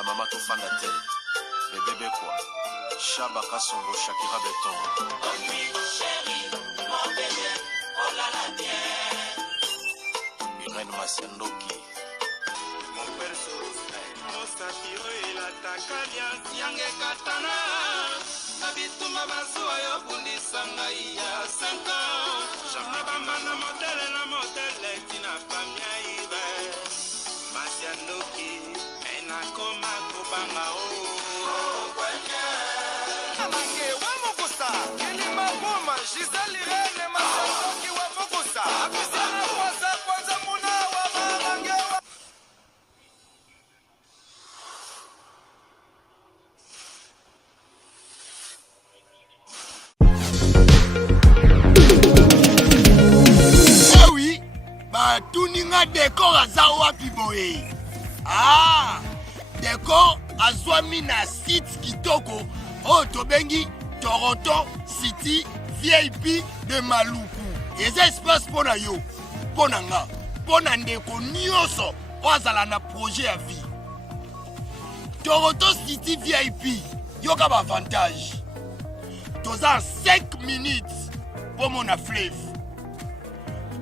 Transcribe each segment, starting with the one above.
ba mama to fanda te. Bébé quoi. Chaba Kasongo Shakira Beton. Oh oui, chérie, mon bébé, oh là là, bien. Irène Masiandoki. Mon perso, Osatiro et la Takalia, Siange Katana. Abituma Basua, Yobundi Sangaïa, 5 ans. Jamabamana modèle, la modèle, Tina Famia Ibe. Masiandoki, Enakoma Kobanga, oh, Kwenye. Amange, Wamokosa, Kelima Boma, Giselle Irene, Masiandoki, Wamokosa. Abisana Kwaza, Kwaza Muna, Wamange. Tuninga décor azawa piboé. Ah, décor azwami na site kitoko o tobengi Toronto City VIP de Maluku. Eza espace pona yo, pona nga, pona ndeko nyonso ozala na projet ya vie. Toronto City VIP, yoka ba avantage. Toza 5 minutes pour mon fleuve.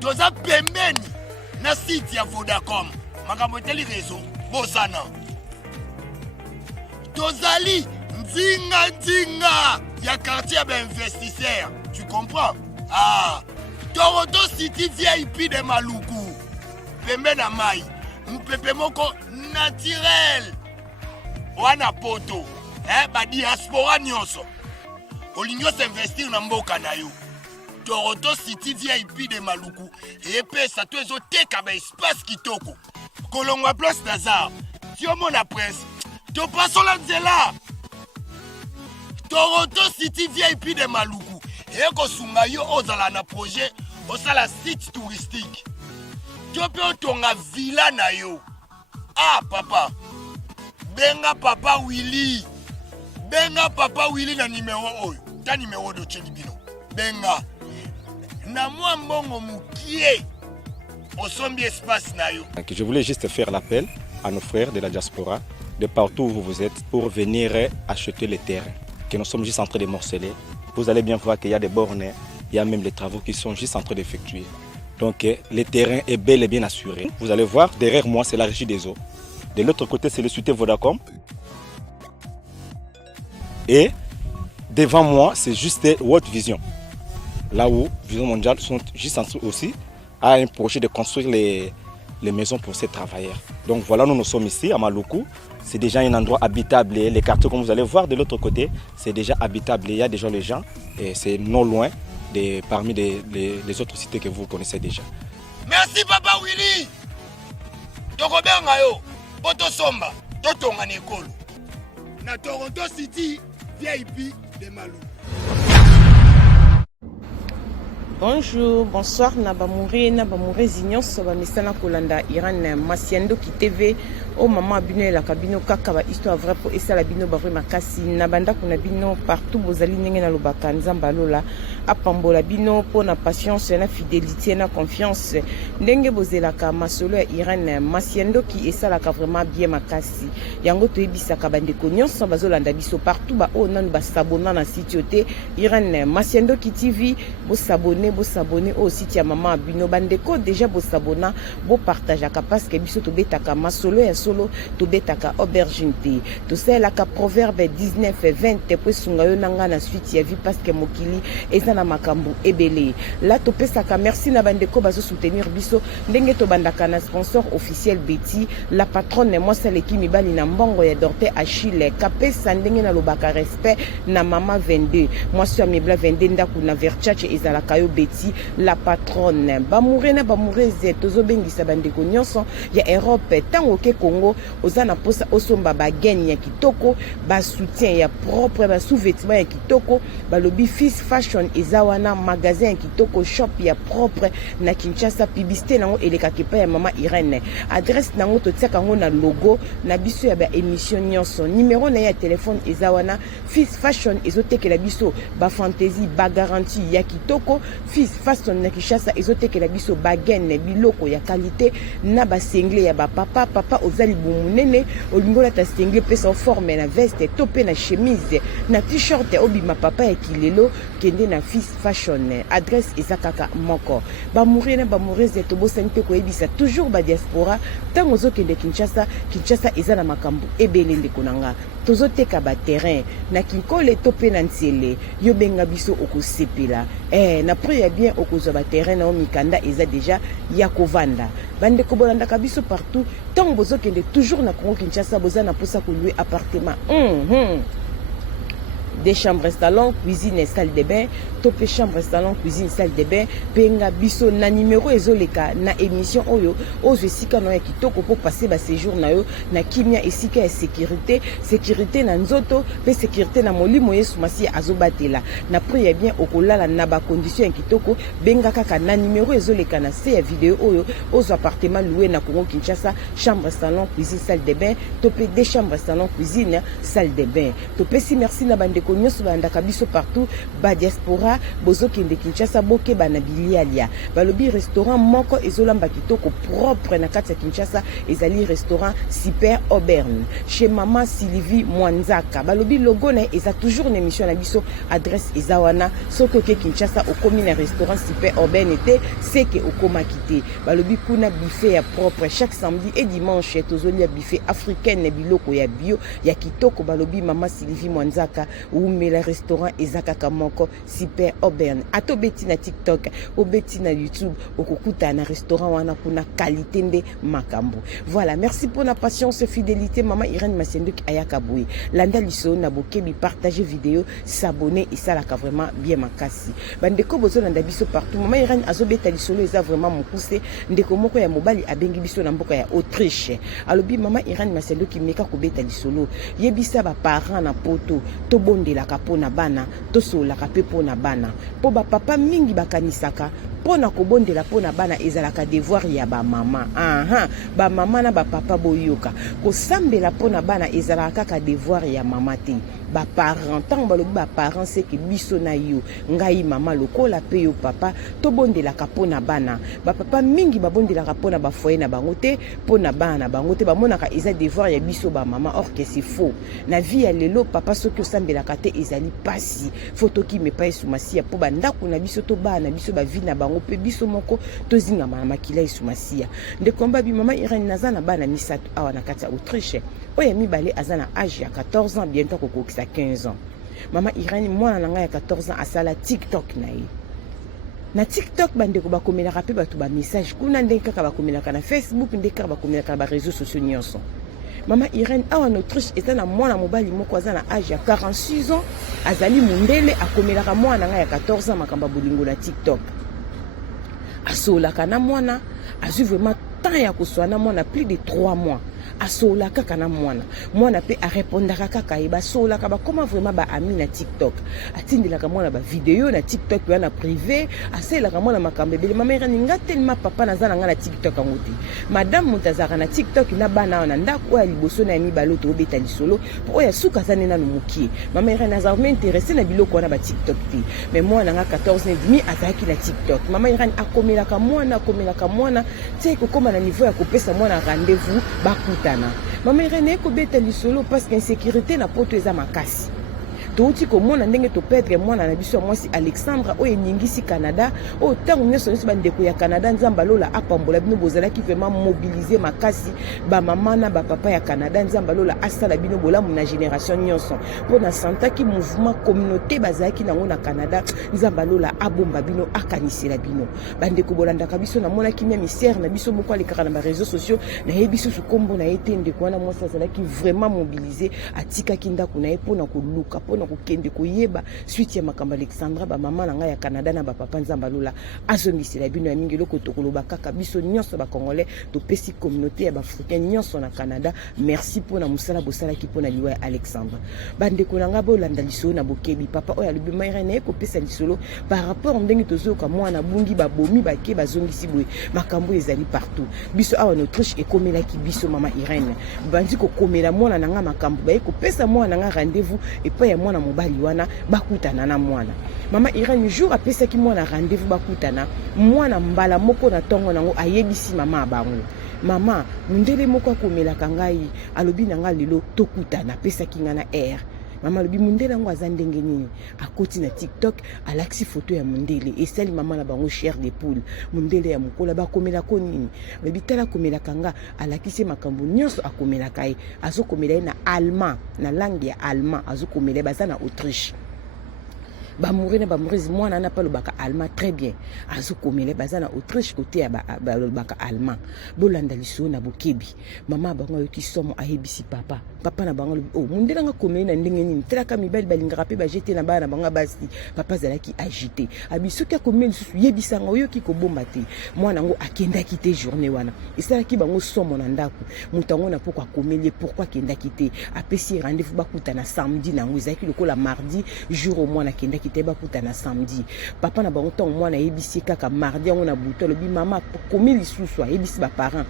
Toza pembeni na site ya Vodacom. Makambo teli réseau bozana. Tozali nzinga ya quartier d'investisseurs. Tu comprends? Ah, Toronto City VIP de Maluku. Pembe na mai. Mpepe moko naturel. Wana poto. Ba diaspora nyonso. Olinyo s'investir na mboka na yo. Toronto City VIP de Maluku. Et puis ça te zo teka ba espace kitoko. Kolongwa place Nazar. Tiomo na presse. To paso la nzela. Toronto City VIP de Maluku. Et ko sunga yo ozala na projet osala site touristique. Tiope otonga villa na yo. Ah papa. Benga papa Willy. Benga papa Willy na numéro oyo. Ta numéro de Chelibino. Benga. Na moi mbongo mukie. Osombi espace na yo. Je voulais juste faire l'appel à nos frères de la diaspora, de partout où vous êtes, pour venir acheter les terrains. Que nous sommes juste en train de morceler. Vous allez bien voir qu'il y a des bornes, il y a même les travaux qui sont juste en train d'effectuer. Donc le terrain est bel et bien assuré. Vous allez voir, derrière moi, c'est la régie des eaux. De l'autre côté, c'est le société Vodacom. Et devant moi, c'est juste World Vision. Là où Vision Mondiale sont juste en train aussi à un projet de construire les maisons pour ces travailleurs. Donc voilà, nous sommes ici à Maluku. C'est déjà un endroit habitable. Les quartiers, comme vous allez voir de l'autre côté, c'est déjà habitable. Il y a déjà les gens et c'est non loin parmi les autres cités que vous connaissez déjà. Merci Papa Willy. Tokobenga yo, Poto Somba, Totonga Nekolo. Na Toronto City, VIP de Maluku. Bonjour, bonsoir, Nabamouré Zignon, Sabamisana Kolanda, Iran, Masiandoki TV, oh maman abino la cabino kakaba histoire vraie pour essa la bino bavre makasi, Nabanda Kunabino, partout vos alignes na lobaka, Nzambalola, Apambola bino, pour na patience, na fidélité, na confiance, Ndenge Bozelaka, Masolo Iran, Masiandoki essa la vraiment bien makasi, Yango to ebisaka bande konyon, Sabazolanda biso partout, ba oh nan ba sabona na sitioté, Iran, Masiandoki TV, bo s'abonner au site ya maman abino bandeko déjà bo s'abonner bo partageaka parce que biso to betaka masolo ya solo to betaka aubergine te to sela ka proverbe 19:20 po sunga yo nanga na suite ya vie parce que mokili eza na makambo ebele là to pesaka merci na bandeko bazo soutenir biso ndenge to bandaka na sponsor officiel Betty la patronne moi saleki mibali na mbongo ya Dorte Achille kapesa ndenge na lobaka respect na mama 22 moi so mibla 22 ndaku na Verchache ezala kayo Betty la patronne bamourena bamoureze tozobengisa bandeko nyonso ya Europe tango ke Congo ozana posa osomba bageni ya kitoko ba soutien ya propre ba sous-vêtements ya kitoko ba lobby fils fashion ezawana magasin ya kitoko shop ya propre na Kinshasa publicité nango eleka kepa ya mama Irene adresse nango totiaka ngo na logo na biso ya ba émission nyonso numéro na ya téléphone ezawana fils fashion ezotekela biso ba fantaisie ba garantie ya kitoko fils façon na Kinshasa ezotekela biso bagene biloko ya qualité na basengle ya bapapa papa ozali bumunene olingola ta sengle pesa forme na veste topé na chemise na t-shirt obima papa ya kilelo kende na fils fashion adresse ezakaka moko ba mourir na ba mourir zeto bosani pe koyebisa toujours ba diaspora tango zokende Kinshasa eza na makambo ebele ndeko nanga tozoteka ba terrain na kinkole topé na ntiele yo benga biso okosepela na prix ya bien okozwa ba terrain na omikanda eza déjà ya kovanda bande ko bolandaka biso partout tango bozokende toujours na Congo Kinshasa boza na posa ko louer appartement des chambres salon cuisine et salle de bain topé chambre salon cuisine salle de bain penga biso na numéro ezoleka na émission oyo ozesika no ya kitoko pour passer ba séjour na yo na kimia esika ya sécurité na nzoto pe sécurité na molimo yesu masi azobatela na prix ya bien okolala na ba condition ya kitoko benga kaka na numéro ezoleka na se ya vidéo oyo ozo appartement loué na Congo Kinshasa chambre salon cuisine salle de bain topé des chambres salon cuisine salle de bain topé si merci na bande nyonso bandaka biso partout ba diaspora bozokende Kinshasa boke bana bilialia balobi restaurant moko ezolamba kitoko propre na kati ya Kinshasa ezali restaurant Super Aubergne chez Mama Sylvie Mwanzaka balobi logo na eza toujours na émission na biso adresse ezawana soko ke Kinshasa okomi na restaurant Super Aubergne te seke okoma kité balobi kuna buffet ya propre chaque samedi et dimanche tozolia buffet africaine biloko ya bio ya kitoko balobi Mama Sylvie Mwanzaka mais le restaurant ezakaka moko Super Aubergne ato beti na TikTok o beti na YouTube okokuta na restaurant wana kuna qualité nde makambo. Voilà, merci pour la patience et fidélité. Maman Irène Masiendo ayaka boui landa liso na bokebi partager vidéo s'abonner et ça la vraiment bien makasi bandeko bozo landa biso partout. Maman Irène azobeta lisolo eza vraiment mon poussé ndeko moko ya mobali abengi biso na mboka ya Autriche alobi Maman Irène Masiendo ki meka ko beta lisolo yebisa ba parents na poto to bonde la kapona bana to so la kape pona bana po ba papa mingi bakanisaka pona ko bonde la pona bana ezalaka devoir ya ba mama ba mama na ba papa boyoka ko sambela pona bana ezalaka ka devoir ya mama te ba parents tant ba parents c'est que biso na yo ngai mama lokola pe yo papa to bonde la kapona bana ba papa mingi ba bonde la kapona ba foyer na bango te pona bana bango te ba monaka eza devoir ya biso ba mama or que c'est faux na vie ya lelo papa soki osambela kate ezali pasi photo ki me pa esumasi po bandako na biso to bana biso ba vie na bango pe biso moko to zinga na makila esumasi nde komba bi Mama Irène nazana bana misato awa na kati ya Autriche oya mibale azana âge ya 14 ans bientôt kokokisa 15 ans. Mama Irène mwana nanga ya 14 ans asala TikTok na ye na TikTok bandeko bakomelaka pe bato ba message kuna ndenge kaka bakomelaka na Facebook ndenge kaka bakomelaka ba réseaux sociaux nyonso. Mama Irène awa en Autriche eza na mwana mobali moko aza na âge ya 46 ans azali mundele akomelaka mwana nanga ya 14 ans makamba bolingo na TikTok asolaka na mwana azui vraiment temps ya koswana mwana plus de 3 mois asola kaka na mwana pe a répondaka kaka eba sola ka ba comment vraiment ba ami na TikTok atindelaka mwana ba vidéo na TikTok wana privé aselaka mwana makambe bele Mama Irène nga tellement papa nazana nga na TikTok ngoti madame mutazaka na TikTok na bana na ndako ya liboso na mi baloto obeta lisolo po ya suka zane na muki Mama Irène azarme intéressé na biloko wana ba TikTok ti mais mwana nga 14 ans et demi azaki na TikTok Mama Irène akomelaka mwana tie ko koma na niveau ya kopesa mwana rendez-vous bakuta Mama Irène ko beta lisolo parce qu'insécurité na poto eza makasi touti ko mona ndenge to perdre mwana na biso mwasi Alexandra oyo ningisi Canada o tango nyoso nyoso bandeko ya Canada nzamba lola apambola bino bozala ki vraiment mobiliser makasi ba mama na ba papa ya Canada nzamba lola asala bino bolamu na génération nyonso pona santa ki mouvement communauté bazaki nango na Canada nzamba lola abomba bino akanisela bino bandeko bolandaka biso na mona kimia misère na biso moko alekaka na ba réseaux sociaux na yebiso su kombo na ete ndeko wana mwasi azala ki vraiment mobiliser atika kinda kuna epona koluka pona kokende koyeba suite ya makamba Alexandra ba mama na nga ya Canada na ba papa nzamba lola azongisela bino ya mingi loko tokoloba kaka biso nyonso ba congolais to pesi communauté ya ba africain nyonso na Canada merci pona musala bosala ki pona liwa ya Alexandra bandeko na nga bolanda lisolo na bokebi papa oya lobi Mama Irène ko pesa lisolo par rapport ndenge tozoka mwana bungi ba bomi ba ke bazongisi boye makambo ezali partout biso awa en Autriche ekomela ki biso Mama Irène bandi ko komela mwana na nga makambo ba ko pesa mwana nga rendez-vous et pas ya mwana mwana mobali wana bakutana na mwana mama Irène jour apesaki mwana rendez-vous bakutana mwana mbala moko na tongo nango ayebisi mama abango mama mundele moko akomelaka ngai alobi na ngai lelo tokutana apesaki nga na air mama alobi mundele yango aza ndenge nini akoti na TikTok alakisi foto ya mundele esali mama na bango chair de poule mundele ya mokola bakomelako nini alobi tala akomelaka nga alakisi makambo nyonso akomelaka ye azokomela ye na allemand na langue ya allemand azokomela ye baza na Autriche Bamouré na Bamouré mwana na palobaka allemand très bien azokomela baza na Autriche côté ya balobaka allemand bolanda liso na bokebi mama bango yoki somo ayebisi papa na bango oh mundela nga komela na ndenge nini telaka mibali balingaka pe bajete na bana bango basi papa zalaki agité abisoki akomela susu yebisanga yoki kobomba te mwana ngo akendaki te journée wana esalaki bango somo na ndako mutango na poko akomeli pourquoi akendaki te apesi rendez-vous bakutana samedi nango ezalaki lokola mardi jour au mwana akendaki te bakutana samedi papa na bango ntango mwana ayebisi kaka mardi yango na buto alobi mama komeli susu ayebisi baparent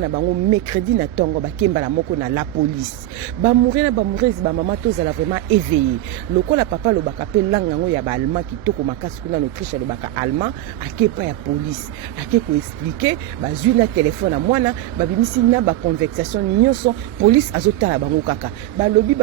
na bango mercredi na ntongo bakembala moko na la police Bamouré na Bamouré bamama tozala vraiment éveillé lokola papa lobaka pe langue yango ya baalemand kitoko makasi kuna na Autriche lobaka allemand akepa ya police ake ko expliquer bazwi na telefone na mwana babimisi na ba conversation nyonso police azotala bango kaka balobi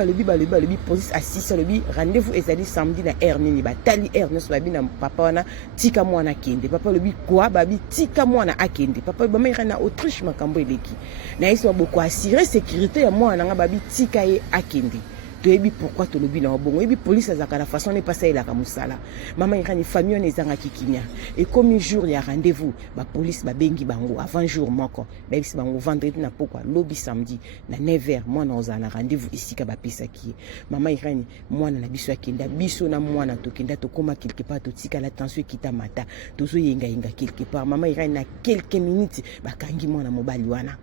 police assise lobi rendez-vous ezali samedi na air nini batali air nyonso babi na papa wana tika mwana kende papa lobi quoi babi tika mwana akende papa bamira na Autriche makambo eleki na yesu bako assurer sécurité ya mwana nga babi tika ye akende toyebi pourquoi tolobi na bongo yebi police azaka na façon ne pasa elaka musala mama irani famille on ezanga kikinya et comme jour ya rendez-vous ba police ba bengi bango avant jour moko ba bisi bango vendredi na pokwa lobby samedi na 9h mwana ozana rendez-vous ici ka ba pesaki mama irani mwana na biso akenda biso na mwana tokenda tokoma quelque part totika la tension kita mata tozo yenga quelque part mama irani na quelques minutes bakangi mwana mobali wana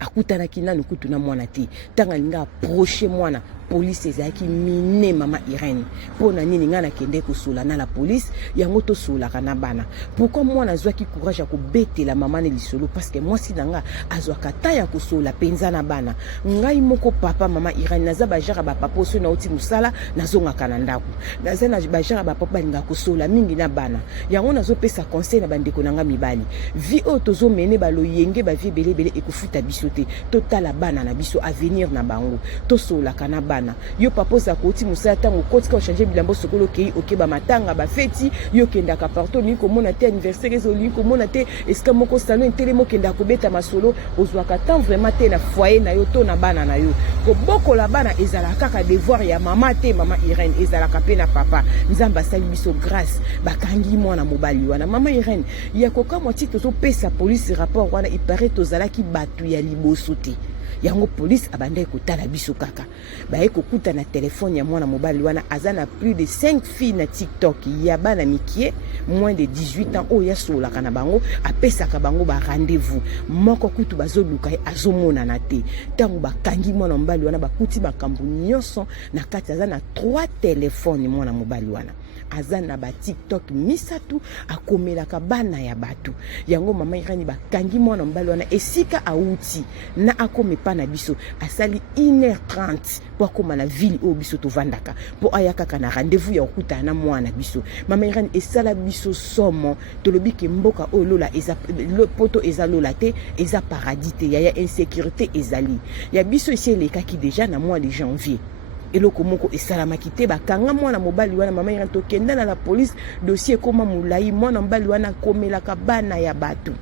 akutana kinanu kutuna mwana te tanga linga approcher mwana police ezaki mine mama Irène pona nini ngana kende kosola na la police yango to sola kana bana pourquoi mwana zwaki courage ya kobetela mama ne lisolo parce que moi si nanga azwaka ta ya kosola penza na bana ngai moko papa mama Irène naza bajara ba papa so na oti musala nazonga kana ndako naza na bajara ba papa linga kosola mingi na bana yango nazo pesa conseil na bandeko nanga mibali vi o tozo mene balo yenge ba vie belebele ekofuta bisote totala bana na biso avenir na bango to sola kana bana yo papa za koti musala tango koti ka changer bilambo sokolo kei okeba matanga ba feti yo kenda ka partout ni ko mona te anniversaire ezoli ko mona te eska moko salon telemo kenda ko beta masolo ozwaka tant vraiment te na foyer na yo to na bana na yo ko boko la bana ezala kaka devoir ya mama te mama Irène ezala ka pe na papa nzamba sali biso grâce bakangi mwana mobali wana mama Irène ya ko kama tito to pesa police rapport wana ipare tozala ki batu ya liboso te yango police abandai kotala biso kaka baye kokuta na telefone ya mwana mobali wana azana plus de 5 filles na TikTok ya bana mikie moins de 18 ans oya sola kana bango apesaka bango ba rendez-vous moko kutu bazoluka azomona na te tango bakangi mwana mobali wana bakuti makambo nyonso na kati azana 3 téléphones mwana mobali wana azana ba TikTok misatu akomelaka bana ya batu yango mama Irani bakangi mwana mobali wana esika auti na akomepa na biso asali 1h30 pour koma na ville o biso to vandaka pour ayaka kana rendez-vous ya okuta na mwana biso mama Irani esala biso somo tolobi ke mboka o lola eza le poto eza lola te eza paradis te ya insécurité ezali ya biso ici lekaki déjà na mois de janvier eloko moko esalamaki te bakanga mwana mobali wana mama Irani tokenda na la police dossier koma mulai mwana mobali wana komelaka bana ya batu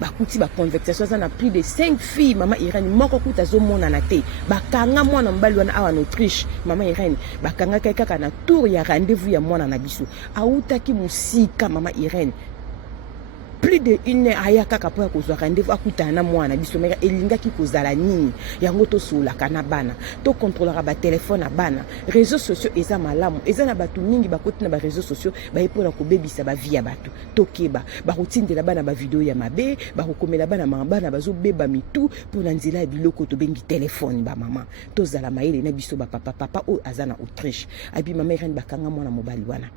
bakuti ba conversation za na plus de 5 filles mama Irani moko kuta zo mona na te bakanga mwana mobali wana awa en Autriche mama Irani bakanga kaka na tour ya rendez-vous ya mwana na biso autaki musika mama Irani plus de 1 heure ayaka kapo ya kozwa rendez-vous akutana na mwana biso meka elingaki kozala nini yango to sola kana bana to contrôlera ba téléphone na bana réseaux sociaux eza malamu eza na batu mingi bakoti na ba réseaux sociaux ba epona ko bebisa ba vie ya batu tokeba ba kotindela bana ba vidéo ya mabe ba kokomela bana mabana bazo beba mitu pona nzela ya biloko to bengi téléphone ba mama to zala maele na biso ba papa o azana Autriche abi mama Irani bakanga mwana mobali wana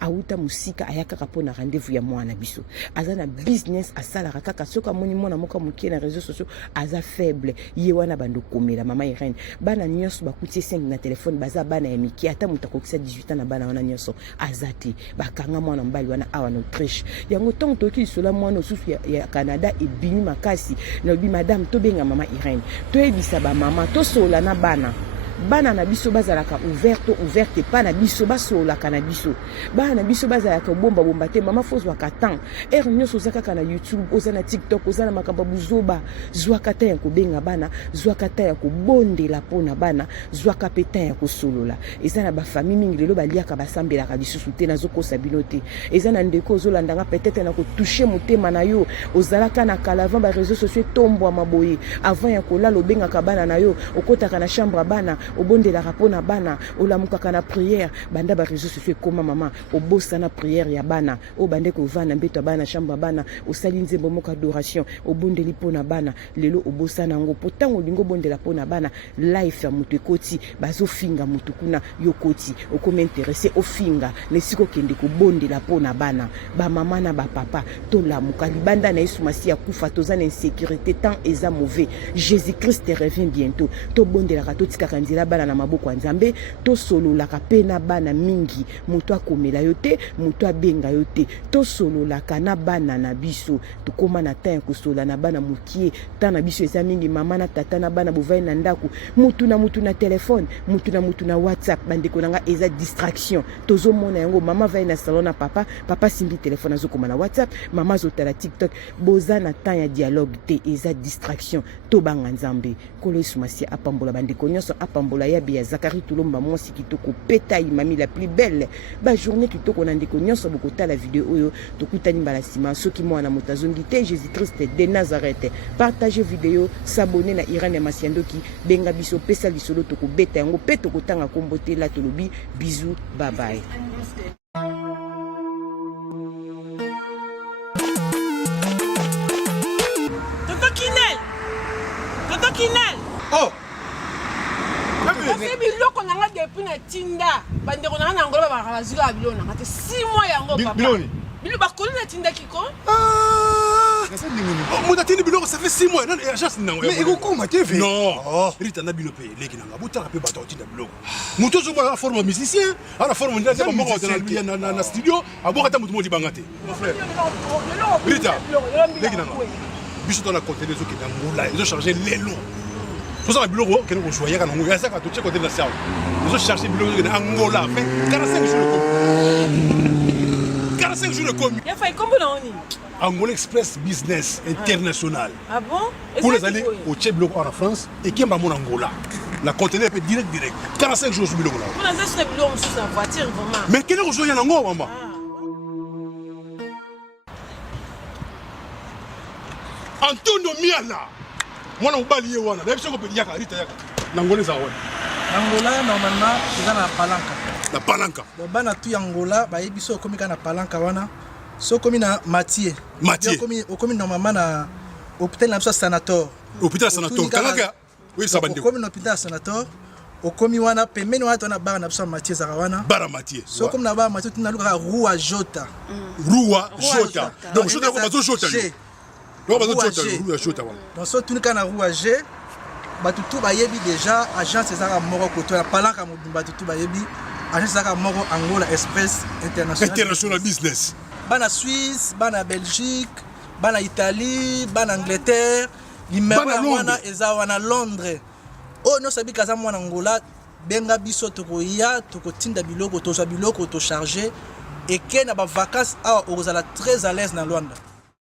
auta musika ayaka kapona rendez-vous ya mwana biso azana business asala kaka soka moni mona moka mukie na réseaux sociaux aza faible ye wana bando komela mama Irene bana nyonso bakutie 5 na téléphone baza bana ya miki ata mutakokisa 18 ans na bana wana nyonso azati bakanga mwana mbali wana awa na Autriche yango tongo toki sola mwana osusu ya Canada e bini makasi na bi madame to benga mama Irene to ebisa ba mama to sola na bana na biso bazalaka ouverte pa na biso basolaka na biso bana na biso bazalaka bomba te mama fozwa katan nyonso ozaka na YouTube oza na TikTok oza na makambo buzoba zwaka ta ya kobenga bana zwaka ta ya kobondela pona bana zwaka peta ya kosolola eza na ba famille mingi lelo baliaka basambelaka lisusu te nazokosa bino te eza na ndeko ozolandanga peut-être na kotoucher motema na yo ozalaka na kala avant ba réseaux sociaux tombwa maboye avant ya kolala obengaka bana na yo okotaka na chambre bana obondela rapona bana olamukaka na prière banda ba réseaux sociaux koma mama obosa na prière ya bana o bande ko vana mbeto bana chambre bana osali nzembo moka adoration obondeli pona bana lelo obosa nango potango lingo bondela pona bana life ya mutu ekoti bazo finga mutu kuna yokoti okoma intéressé ofinga nesiko kende ko bondela pona bana ba mama na ba papa to lamuka libanda na Yesu masi ya kufa toza na insécurité tant eza mauvais Jésus-Christ revient bientôt to bondela ka totika kanzela bana na maboko ya Nzambe to solola ka pena bana mingi mutu akomela yo te mutu abenga yo te to solola kana bana na biso tukoma na temps ko sola na bana mukie ta na biso eza mingi mama na tata na bana bovai na ndaku mutu na téléphone mutu na WhatsApp bandeko nanga eza distraction tozo mona yango mama vai na salon na papa simbi téléphone azokoma na WhatsApp mama zotala TikTok boza na temps ya dialogue te eza distraction to banga Nzambe kolo isumasi apambola bandeko nyonso apambola ya bia Zakari Tulomba mwasi kitoko peta imami la plus belle ba journée kitoko na ndeko nyonso bokota la vidéo oyo tokutani mbala sima soki mwana motazongi te Jésus-Christ de Nazareth partagez vidéo s'abonner na Irene Masiandoki benga biso pesa lisolo toko beta yango pe tokotanga kombote la tolobi bisous bye bye. Toto Kinel. Oh. Kasi biloko nanga depuis na tinda bandeko nanga na ngolo ba bazika biloko nanga te 6 mois yango papa. Bilo bakoli na tinda kiko? Kasa ndingoni. Muta tindi biloko ça fait 6 mois na agence nango. Mais ikokoma TV. Non. Rita na bilope leki nanga botala pe bato tinda biloko. Muto zo ba forme musicien, ala forme ndeza ba moko na studio, aboka ta mutu modi bangate. Mon frère. Rita. Leki nanga. Biso dans la côté des autres qui dans ils ont chargé les lots. Tout ça le bureau que nous choisir quand on ça quand tu côté de la salle. Ils ont cherché le bureau en Angola fait 45 jours de 45 jours de commis. Il a fait combien d'années Angola Express Business International. Ah bon? Pour les aller au Tchèque en France et qui m'a mon Angola. La conteneur peut direct 45 jours sur le bureau là. On a ça sur le bureau sur sa voiture vraiment. Mais quel est le jour en Angola maman? Antonio Miala. Mwana ubali wana. Dabi soko pedi yaka rita yaka. Nangola za wana. Angola normalement eza na palanka. Na palanka. Donc bana tu Angola ba yebiso komi kana palanka wana. So komi na Mathieu. Mathieu. Komi normalement na hôpital na sanator. Hôpital sanator. Kalaka. Oui ça bande. Komi na hôpital sanator. Okomi wana pembeni wana tona bara na biso Mathieu zakawana. Bara Mathieu. So komi na bara Mathieu tuna luka Rua Jota. Rua Jota. Donc Jota ko bazo Jota. Donc so tout kana rouage batutu bayebi déjà agence ezaka moko koto ya palanka modumba tutu bayebi agence ezaka moko Angola Express International Business bana Suisse bana Belgique bana Italie bana Angleterre numéro wana eza wana Londres oh no sabi kaza mwana Angola benga biso tokoya tokotinda biloko to charger et que na ba vacances a ozala très à l'aise na Luanda.